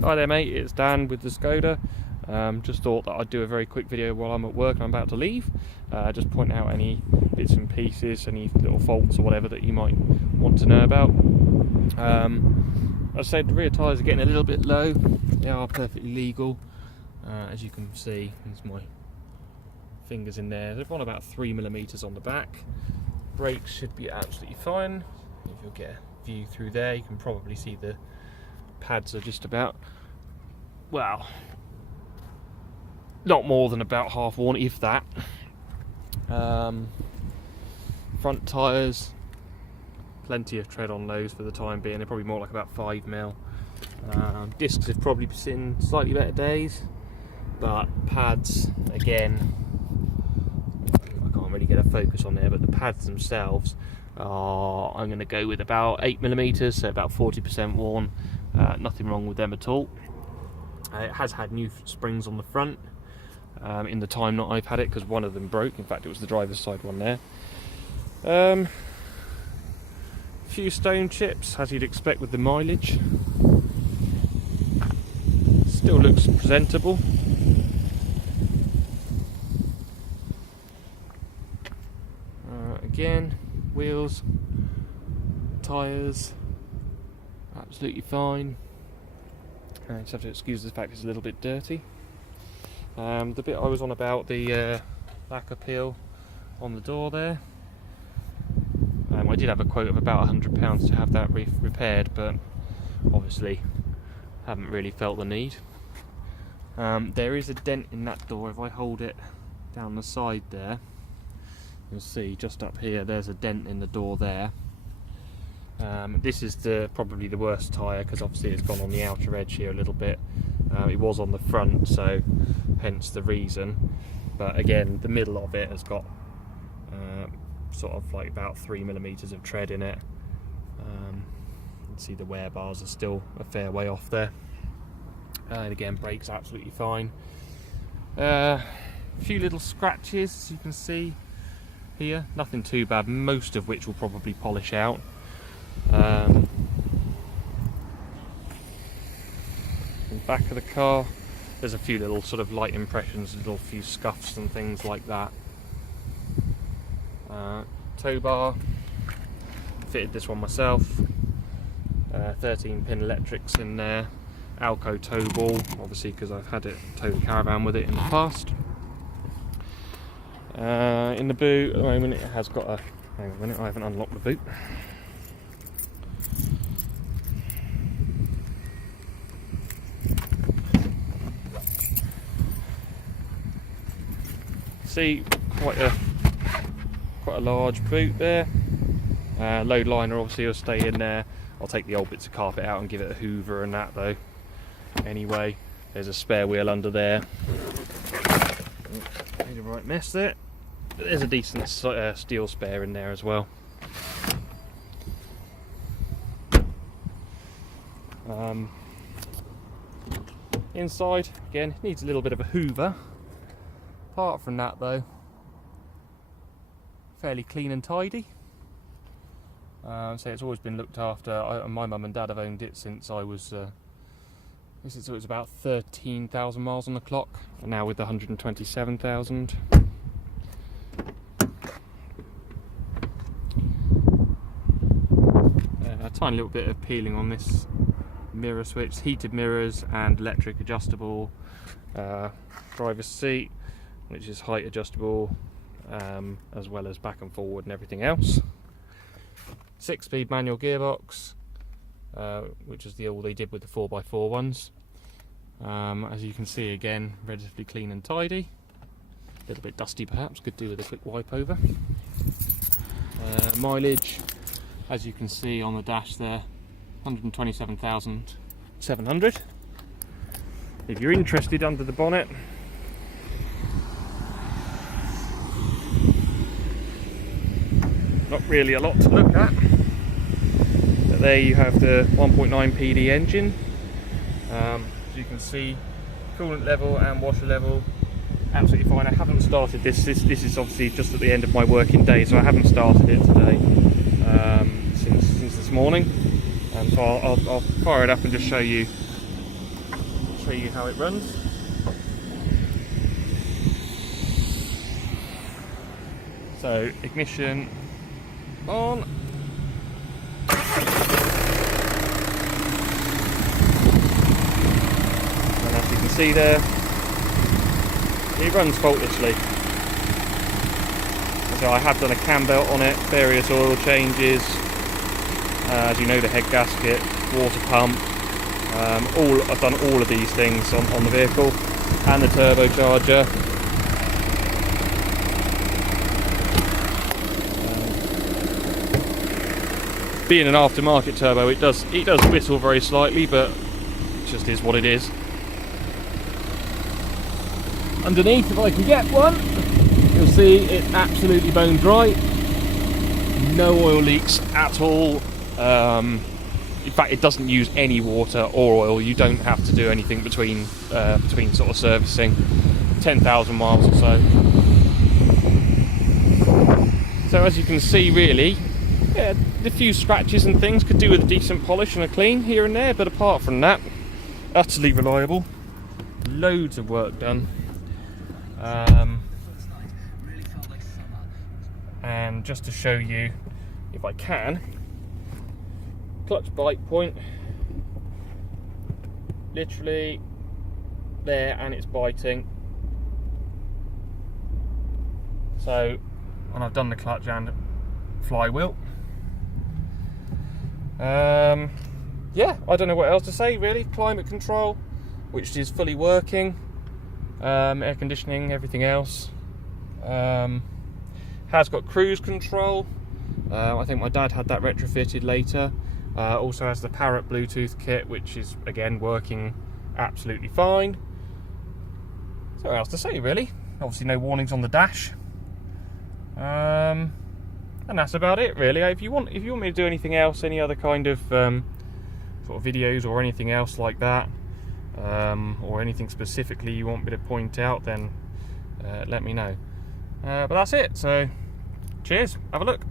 Hi there mate, it's Dan with the Skoda. Just thought that I'd do a very quick video while I'm at work and I'm about to leave. Just point out any bits and pieces, any little faults or whatever that you might want to know about. As I said, the rear tyres are getting a little bit low. They are perfectly legal. As you can see, there's my fingers in there. They've got about 3mm on the back. Brakes should be absolutely fine. If you'll get a view through there, you can probably see the pads are just about, well, not more than about half worn, if that. Front tyres, plenty of tread on those for the time being. They're probably more like about 5mm. Discs have probably seen slightly better days, but pads, again, I can't really get a focus on there, but the pads themselves are, I'm going to go with about 8mm, so about 40% worn. Nothing wrong with them at all. It has had new springs on the front in the time that I've had it, because one of them broke. In fact, it was the driver's side one there. Few stone chips, as you'd expect with the mileage. Still looks presentable. Again, wheels, tyres, absolutely fine. Just have to excuse the fact it's a little bit dirty. The bit I was on about, the back appeal on the door there, I did have a quote of about £100 to have that repaired, but obviously haven't really felt the need. There is a dent in that door. If I hold it down the side there, you'll see just up here there's a dent in the door there. This is probably the worst tyre, because obviously it's gone on the outer edge here a little bit. It was on the front, so hence the reason. But again, the middle of it has got sort of like about 3mm of tread in it. You can see the wear bars are still a fair way off there. And again, brakes absolutely fine. A few little scratches, as you can see here. Nothing too bad, most of which will probably polish out. In the back of the car, there's a few little sort of light impressions, little few scuffs and things like that. Tow bar, fitted this one myself. 13-pin electrics in there. Alco tow ball, obviously because I've had it tow the caravan with it in the past. In the boot at the moment it has got a, hang on a minute, I haven't unlocked the boot. See, quite a large boot there. Load liner obviously will stay in there. I'll take the old bits of carpet out and give it a hoover and that though. Anyway, there's a spare wheel under there. Made a right mess there. But there's a decent steel spare in there as well. Inside, again, needs a little bit of a hoover. Apart from that though, fairly clean and tidy. So it's always been looked after. My mum and dad have owned it since I was, since it was about 13,000 miles on the clock, and now with 127,000. A tiny little bit of peeling on this mirror switch, heated mirrors and electric adjustable driver's seat, which is height adjustable, as well as back and forward and everything else. 6-speed manual gearbox, which is all they did with the 4x4 ones. As you can see, again, relatively clean and tidy. A little bit dusty perhaps, could do with a quick wipe over. Mileage, as you can see on the dash there, 127,700. If you're interested, under the bonnet, not really a lot to look at, but there you have the 1.9 PD engine. As you can see, coolant level and washer level absolutely fine. I haven't started this. This is obviously just at the end of my working day, so I haven't started it today since this morning. So I'll fire it up and just show you show you how it runs. So ignition on. And as you can see there, it runs faultlessly. So I have done a cam belt on it, various oil changes, as you know, the head gasket, water pump, I've done all of these things on the vehicle, and the turbocharger. Being an aftermarket turbo, it does whistle very slightly, but it just is what it is. Underneath, if I can get one, you'll see it's absolutely bone dry. No oil leaks at all. In fact, it doesn't use any water or oil. You don't have to do anything between sort of servicing. 10,000 miles or so. So as you can see, really, yeah, a few scratches and things could do with a decent polish and a clean here and there, but apart from that, utterly reliable. Loads of work done. And just to show you, if I can, clutch bite point, literally there, and it's biting. So, and I've done the clutch and flywheel. Yeah, I don't know what else to say really. Climate control, which is fully working, air conditioning, everything else. Has got cruise control. I think my dad had that retrofitted later. Also has the Parrot Bluetooth kit, which is again working absolutely fine. So what else to say really? Obviously no warnings on the dash. And that's about it really. If you want me to do anything else, any other kind of sort of videos or anything else like that, or anything specifically you want me to point out, then let me know. But that's it, so cheers, have a look.